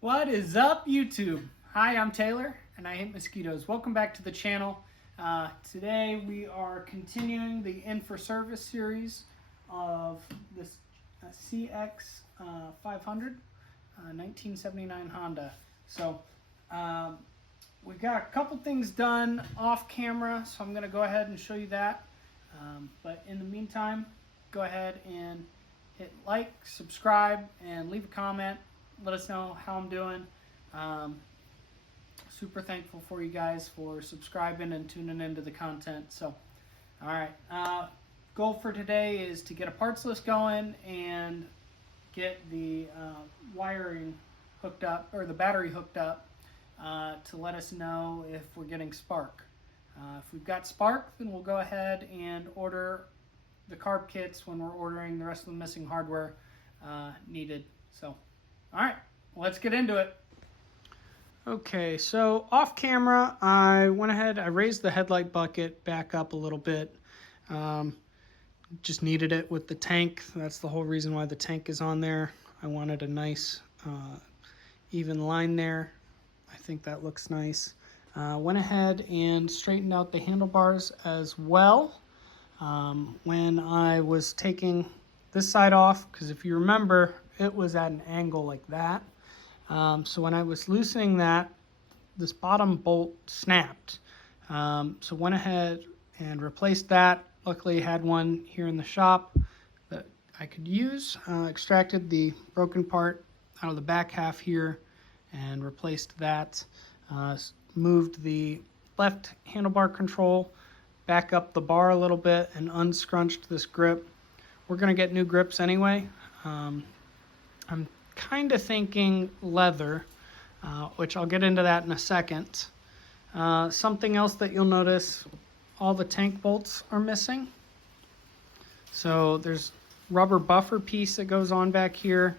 What is up, YouTube? Hi, I'm Taylor, and I hate mosquitoes. Welcome back to the channel. Today we are continuing the In for Service series of this CX500 1979 Honda. So we got a couple things done off camera, so I'm going to go ahead and show you that. But in the meantime, go ahead and hit like, subscribe, and leave a comment. Let us know how I'm doing. Super thankful for you guys for subscribing and tuning into the content. So, all right. Goal for today is to get a parts list going and get the wiring hooked up, or the battery hooked up, to let us know if we're getting spark. If we've got spark, then we'll go ahead and order the carb kits when we're ordering the rest of the missing hardware needed. So, all right, let's get into it. Okay, so off camera, I went ahead, I raised the headlight bucket back up a little bit. Just needed it with the tank. That's the whole reason why the tank is on there. I wanted a nice even line there. I think that looks nice. Went ahead and straightened out the handlebars as well. When I was taking this side off, because if you remember, it was at an angle like that. So when I was loosening that, this bottom bolt snapped. So went ahead and replaced that. Luckily I had one here in the shop that I could use. Extracted the broken part out of the back half here and replaced that. Moved the left handlebar control back up the bar a little bit and unscrunched this grip. We're going to get new grips anyway. I'm kind of thinking leather, which I'll get into that in a second. Something else that you'll notice, all the tank bolts are missing. So there's rubber buffer piece that goes on back here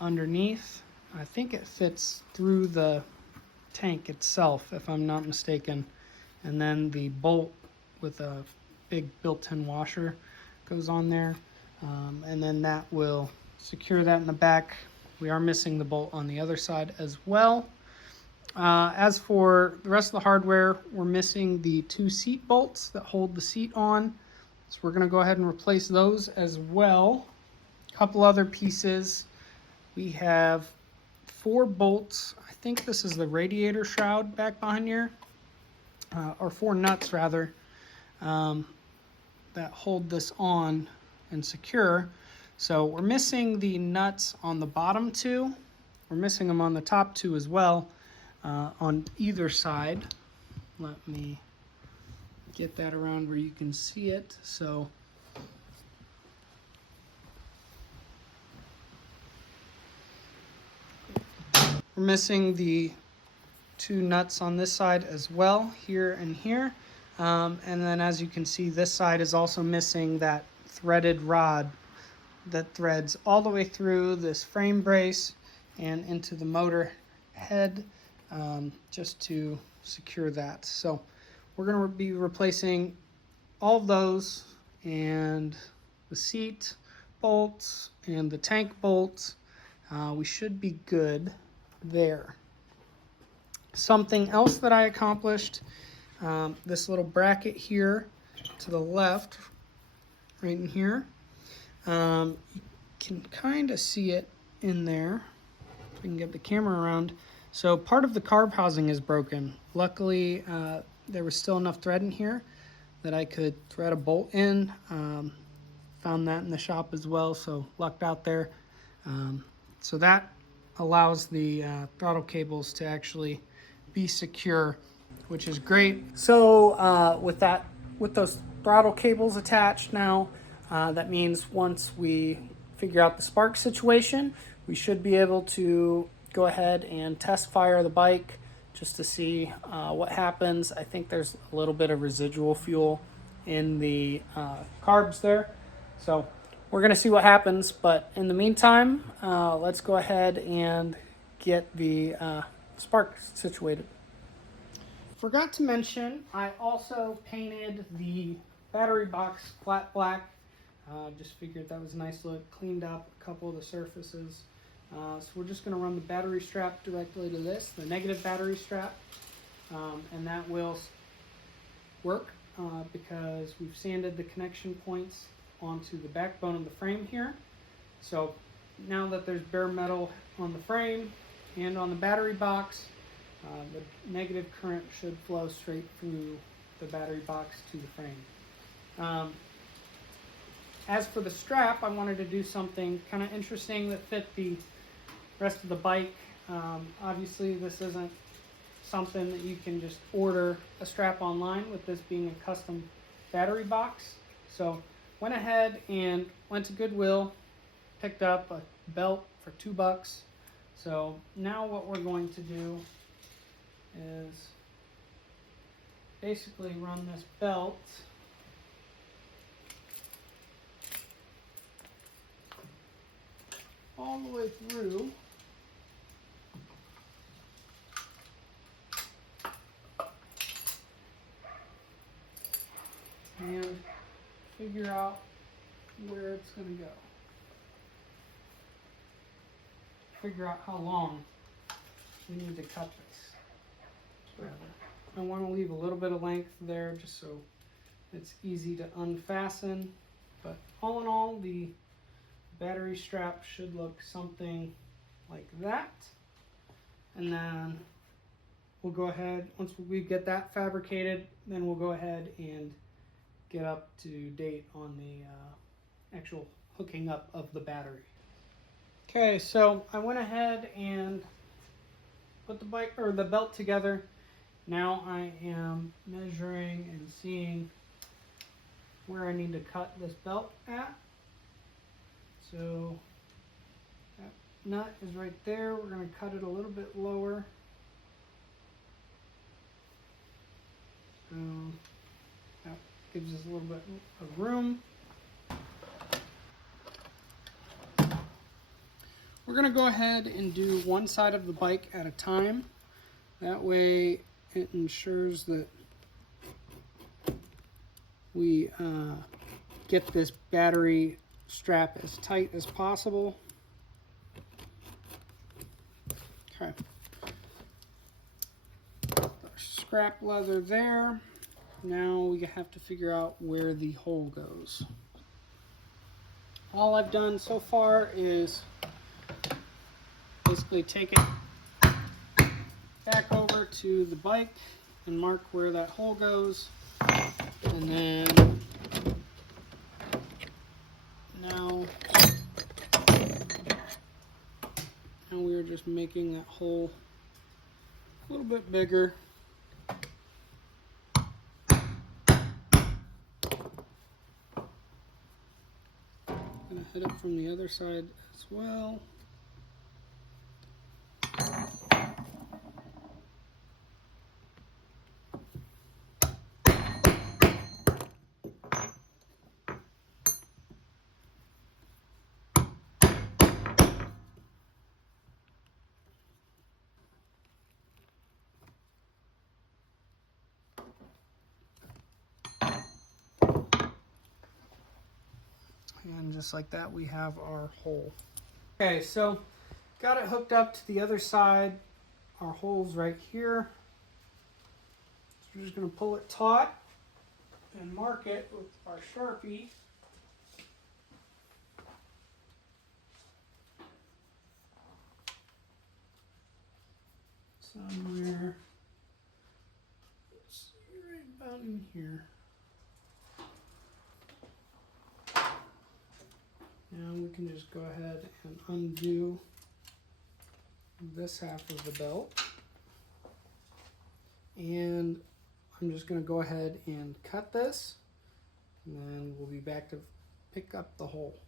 underneath. I think it fits through the tank itself, if I'm not mistaken. And then the bolt with a big built-in washer goes on there. And then that will secure that in the back. We are missing the bolt on the other side as well. As for the rest of the hardware, we're missing the two seat bolts that hold the seat on. So we're going to go ahead and replace those as well. A couple other pieces. We have 4 bolts. I think this is the radiator shroud back behind here. Or 4 nuts rather, that hold this on and secure. So we're missing the nuts on the bottom 2. We're missing them on the top 2 as well, on either side. Let me get that around where you can see it. So we're missing the 2 nuts on this side as well, here and here. And then as you can see, this side is also missing that threaded rod that threads all the way through this frame brace and into the motor head, just to secure that. So we're going to be replacing all of those, and the seat bolts and the tank bolts. We should be good there. Something else that I accomplished, this little bracket here to the left, right in here. You can kind of see it in there. If we can get the camera around. So part of the carb housing is broken. Luckily, there was still enough thread in here that I could thread a bolt in. Found that in the shop as well, so lucked out there. So that allows the throttle cables to actually be secure, which is great. So with those throttle cables attached now, that means once we figure out the spark situation, we should be able to go ahead and test fire the bike just to see what happens. I think there's a little bit of residual fuel in the carbs there, so we're going to see what happens. But in the meantime, let's go ahead and get the spark situated. Forgot to mention, I also painted the battery box flat black. Just figured that was a nice look. Cleaned up a couple of the surfaces So we're just going to run the battery strap directly to this, the negative battery strap, and that will work because we've sanded the connection points onto the backbone of the frame here. So now that there's bare metal on the frame and on the battery box, the negative current should flow straight through the battery box to the frame. As for the strap, I wanted to do something kind of interesting that fit the rest of the bike. Obviously, this isn't something that you can just order a strap online, with this being a custom battery box. So went ahead and went to Goodwill, picked up a belt for $2. So now what we're going to do is basically run this belt all the way through and figure out where it's going to go. Figure out how long we need to cut this. I want to leave a little bit of length there just so it's easy to unfasten, but all in all, the battery strap should look something like that. And then we'll go ahead, once we get that fabricated, then we'll go ahead and get up to date on the actual hooking up of the battery. Okay, so I went ahead and put the belt together. Now I am measuring and seeing where I need to cut this belt at. So that nut is right there. We're going to cut it a little bit lower. That gives us a little bit of room. We're going to go ahead and do one side of the bike at a time. That way it ensures that we get this battery strap as tight as possible. Okay. Our scrap leather there. Now we have to figure out where the hole goes. All I've done so far is basically take it back over to the bike and mark where that hole goes, and then now we're just making that hole a little bit bigger. Gonna hit it from the other side as well. And just like that, we have our hole. Okay, so got it hooked up to the other side. Our hole's right here. So we're just going to pull it taut and mark it with our Sharpie. Somewhere, let's see, right about in here. Now we can just go ahead and undo this half of the belt. And I'm just going to go ahead and cut this, and then we'll be back to pick up the hole.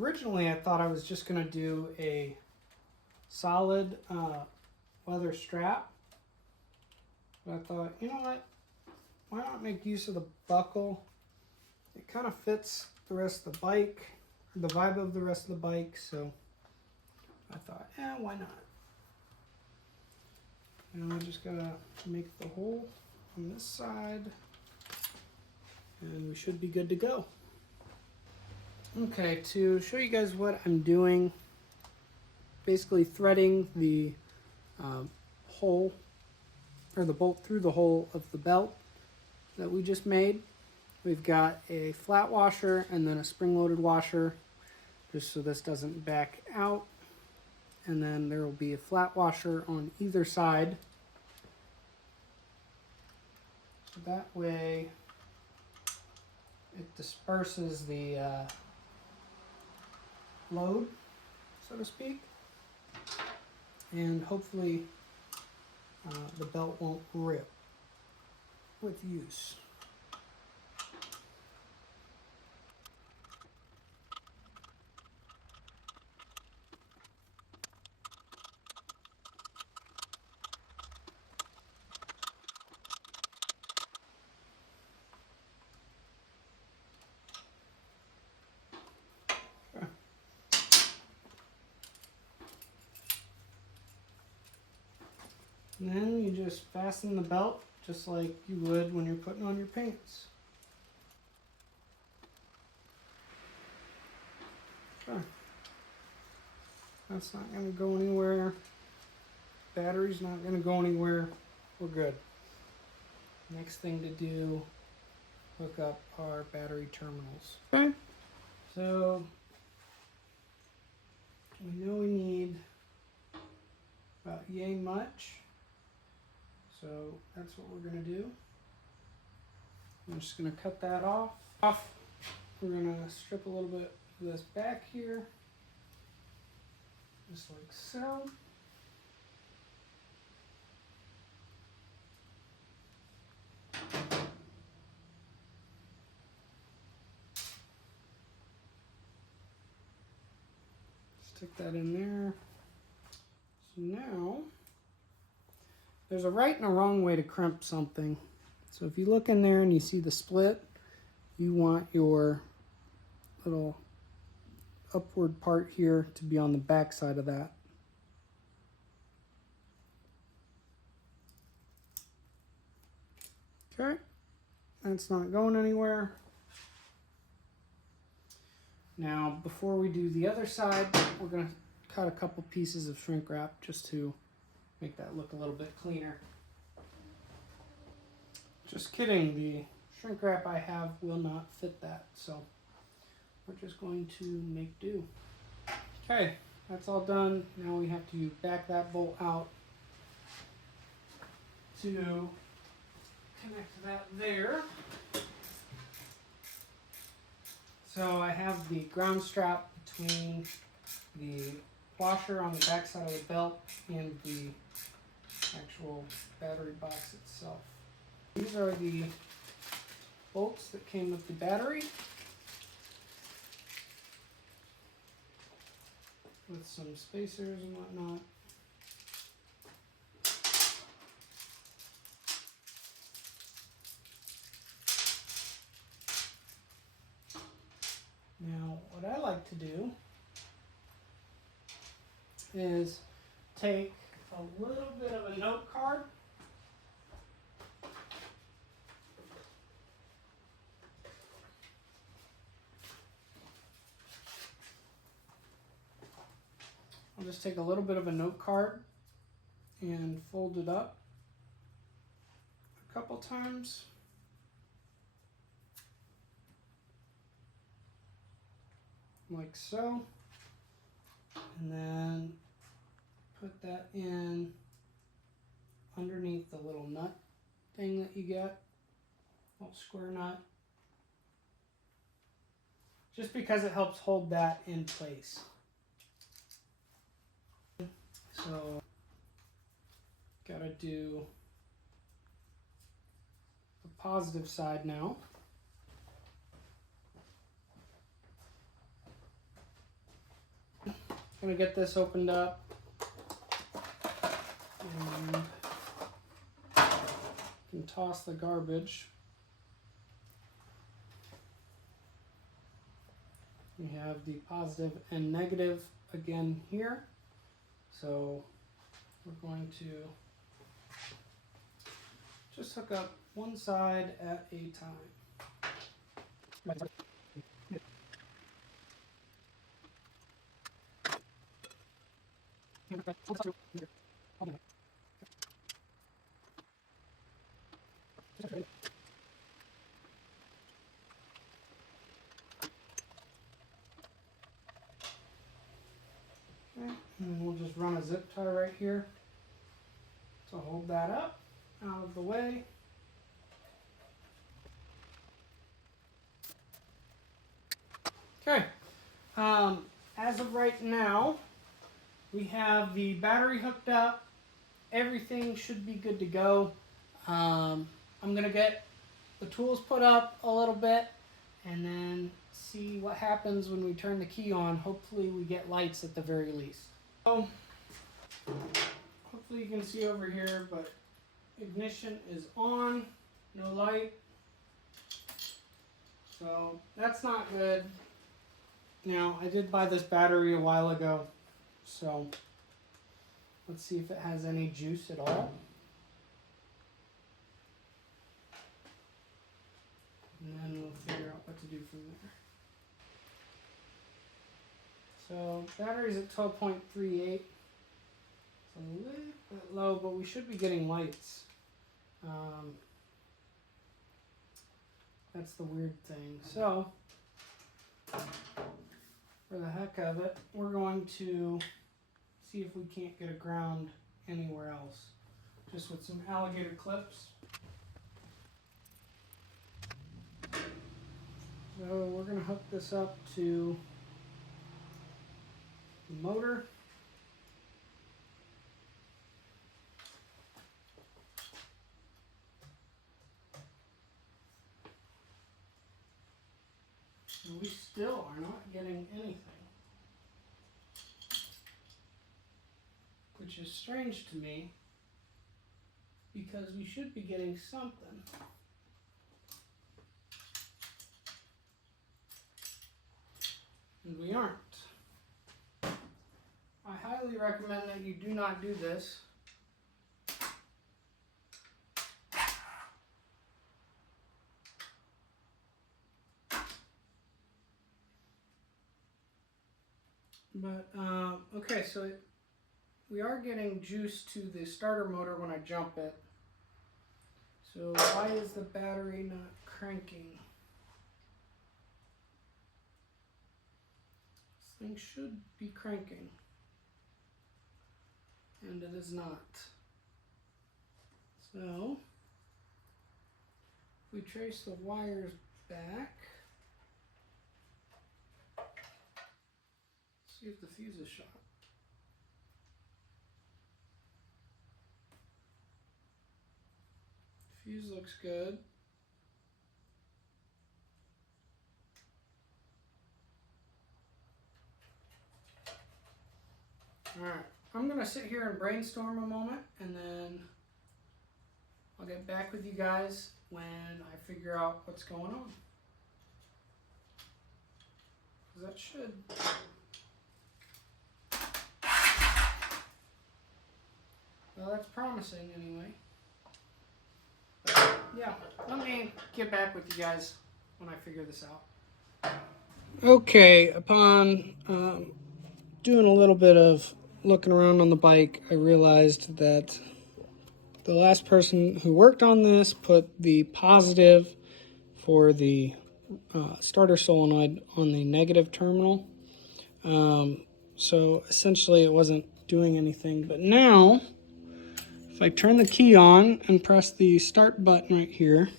Originally, I thought I was just going to do a solid leather strap, but I thought, you know what, why not make use of the buckle? It kind of fits the rest of the bike, the vibe of the rest of the bike, so I thought, yeah, why not? And I just gotta make the hole on this side, and we should be good to go. Okay, to show you guys what I'm doing, basically threading the hole, or the bolt through the hole of the belt that we just made. We've got a flat washer and then a spring-loaded washer, just so this doesn't back out. And then there will be a flat washer on either side. So that way it disperses the load, so to speak. And hopefully the belt won't rip with use. And then you just fasten the belt just like you would when you're putting on your pants. Okay. That's not going to go anywhere. Battery's not going to go anywhere. We're good. Next thing to do, hook up our battery terminals. Okay. So we know we need about yay much. So that's what we're going to do. I'm just going to cut that off. We're going to strip a little bit of this back here, just like so. Stick that in there. So now, there's a right and a wrong way to crimp something. So if you look in there and you see the split, you want your little upward part here to be on the back side of that. Okay, that's not going anywhere. Now, before we do the other side, we're going to cut a couple pieces of shrink wrap just to make that look a little bit cleaner. Just kidding, the shrink wrap I have will not fit that, so we're just going to make do. Okay, that's all done. Now we have to back that bolt out to connect that there. So I have the ground strap between the washer on the back side of the belt and the actual battery box itself. These are the bolts that came with the battery, with some spacers and whatnot. Now, what I like to do is take a little bit of a note card I'll just take a little bit of a note card and fold it up a couple times. Like so. And then put that in underneath the little nut thing that you get, little square nut. Just because it helps hold that in place. So, gotta do the positive side now. Gonna get this opened up and can toss the garbage We have the positive and negative again here. So we're going to just hook up one side at a time. And we'll just run a zip tie right here to hold that up out of the way. Okay, as of right now, we have the battery hooked up. Everything should be good to go. I'm gonna get the tools put up a little bit and then see what happens when we turn the key on. Hopefully we get lights at the very least. So, hopefully you can see over here, but ignition is on, no light. So that's not good. Now, I did buy this battery a while ago, so let's see if it has any juice at all. And then we'll figure out what to do from there. So battery's at 12.38. It's a little bit low, but we should be getting lights. That's the weird thing. So for the heck of it, we're going to see if we can't get a ground anywhere else. Just with some alligator clips. So we're going to hook this up to the motor. And we still are not getting anything, which is strange to me because we should be getting something. And we aren't. I highly recommend that you do not do this. But, okay, so we are getting juice to the starter motor when I jump it. So why is the battery not cranking? This thing should be cranking. And it is not. So, if we trace the wires back, see if the fuse is shot. Fuse looks good. Alright, I'm going to sit here and brainstorm a moment, and then I'll get back with you guys when I figure out what's going on. Because that should... Well, that's promising anyway. But, yeah, let me get back with you guys when I figure this out. Okay, upon doing a little bit of looking around on the bike, I realized that the last person who worked on this put the positive for the starter solenoid on the negative terminal. So essentially it wasn't doing anything. But now, if I turn the key on and press the start button right here,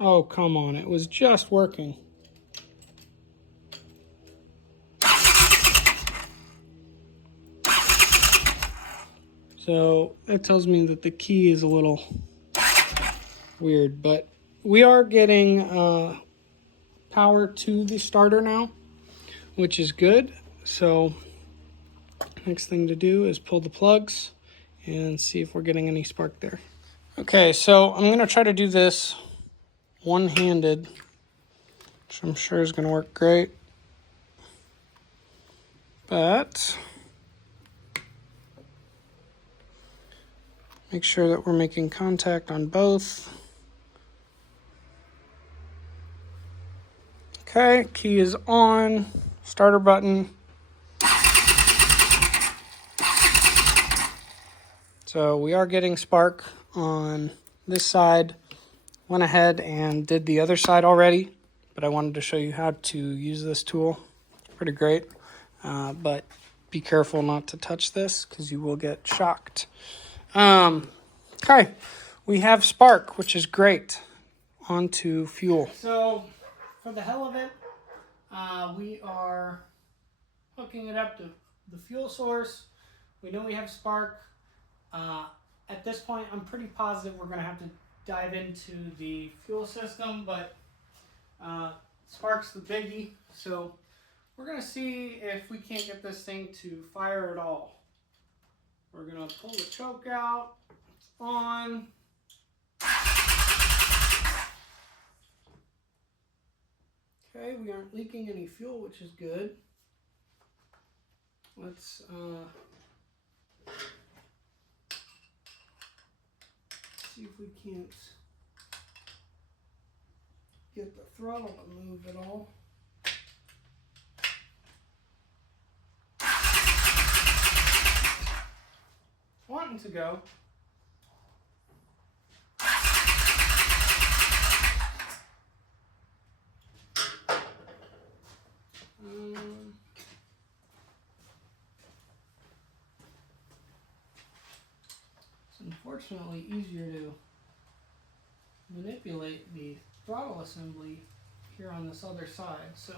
oh, come on, it was just working. So that tells me that the key is a little weird, but we are getting power to the starter now, which is good. So next thing to do is pull the plugs and see if we're getting any spark there. Okay, so I'm going to try to do this one-handed, which I'm sure is going to work great. But make sure that we're making contact on both. Okay, key is on, starter button. So we are getting spark on this side. Went ahead and did the other side already, but I wanted to show you how to use this tool. It's pretty great, but be careful not to touch this because you will get shocked. Okay, we have spark, which is great. On to fuel. So for the hell of it, we are hooking it up to the fuel source. We know we have spark. At this point, I'm pretty positive we're going to have to dive into the fuel system, but spark's the biggie. So we're going to see if we can't get this thing to fire at all. We're going to pull the choke out. It's on. Okay, we aren't leaking any fuel, which is good. Let's see if we can't get the throttle to move at all. It's wanting to go. It's unfortunately easier to manipulate the throttle assembly here on this other side. So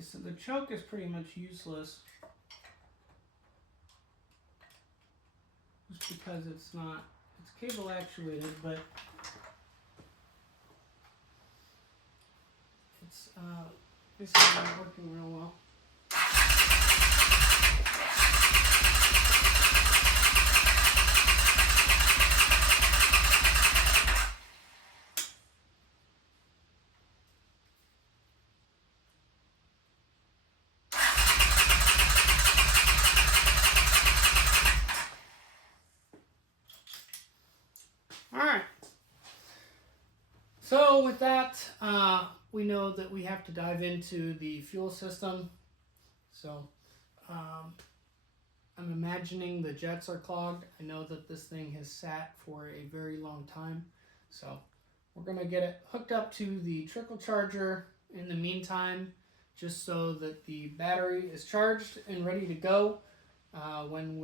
so the choke is pretty much useless just because it's cable actuated, but it's this is not working real well. Alright, so with that, we know that we have to dive into the fuel system. So I'm imagining the jets are clogged. I know that this thing has sat for a very long time. So we're going to get it hooked up to the trickle charger in the meantime, just so that the battery is charged and ready to go when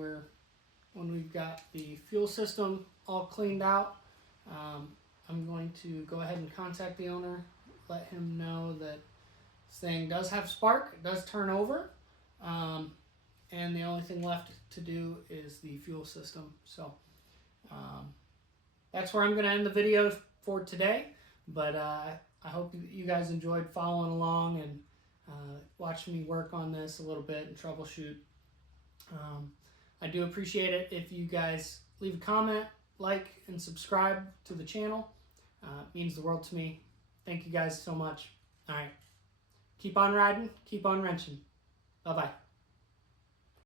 we've got the fuel system all cleaned out. I'm going to go ahead and contact the owner, let him know that this thing does have spark, it does turn over, and the only thing left to do is the fuel system. So that's where I'm going to end the video for today, but I hope you guys enjoyed following along and watching me work on this a little bit and troubleshoot. I do appreciate it if you guys leave a comment, like, and subscribe to the channel. It means the world to me. Thank you guys so much. All right. Keep on riding. Keep on wrenching. Bye-bye.